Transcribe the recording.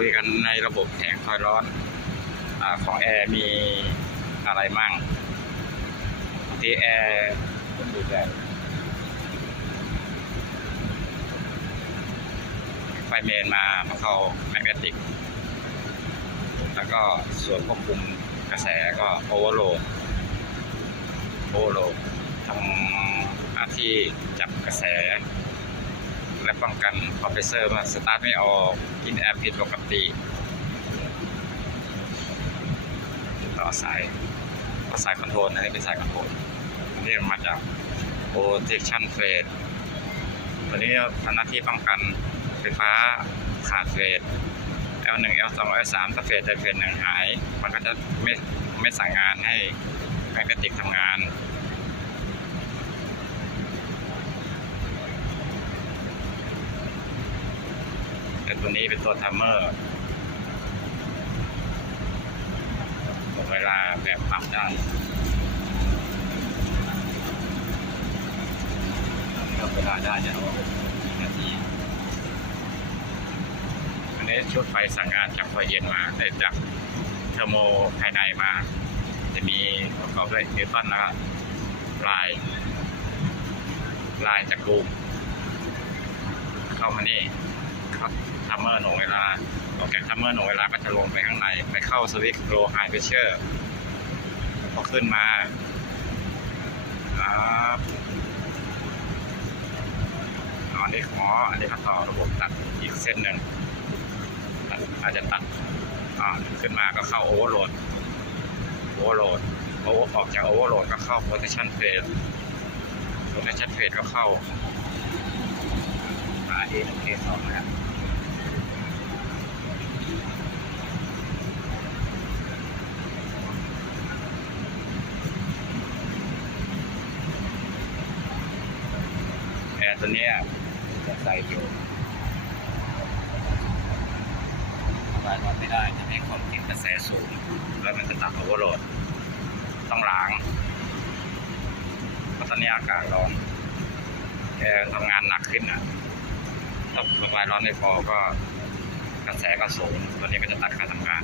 คุยกันในระบบแผงคอยร้อนอของแอร์มีอะไรมั่งที่แอร์ดูแบบไฟเมนมามาเข้าแมกเนติก แล้วก็ส่วนควบคุมกระแสก็โอเวอร์โหลดโอเวอร์โหลดทำหน้าที่จับกระแส และป้องกันคอมเพรสเซอร์ว่าสตาร์ทไม่ออกกินแอร์ผิดปกติต่อสายสายคอนโทรลอันนี้เป็นสายคอนโทรลอันนี้มาจาก protection phase ตัวนี้ทำหน้าที่ป้องกันไฟฟ้าขาดเฟส L1 L2 L3 ถ้าเฟสใดเฟสหนึ่งหาย มันก็จะไม่ไม่สั่งงานให้แมกเนติกทำงาน ตัวนี้เป็นตัวทัมเมอร์เวลาแบบปรับได้เลือกเวลาได้จะเอากี่นาทีอันนี้ชุดไฟสั่งงานจากไฟเย็นมาได้จากเทอร์โมภายในมา จะมีประกอบด้วยนิวตันนะครับลาย ลายจากรูมเข้ามานี่ ครับทัมเมอร์หน่วงเวลาออกจากทัมเมอร์หน่วงเวลาก็จะลงไปข้างในไปเข้าสวิตช์โลไฮเพรสเชอร์พอขึ้นมาครับอันนี้ขออันนี้เขาต่อระบบตัดอีกเส้นหนึ่งตัดอาจจะตัดอ่าขึ้นมาก็เข้าโอเวอร์โหลดโอเวอร์โหลดโอออกจากโอเวอร์โหลดก็เข้า protection phase protection phase ก็เข้า RA หนึ่ง K สองนะครับ ตัวเนี้ยจะใส่อยู่ระบายร้อนไม่ได้จะให้ความกินกระแสสูง แล้วมันจะตัดโอเวอร์โหลด ต้องล้างเพราะตอนนี้อากาศร้อนแอร์ทำงานหนักขึ้นอะถ้าระบายร้อนไม่พอก็กระแสก็สูง ตัวนี้ก็จะตัดการทำงาน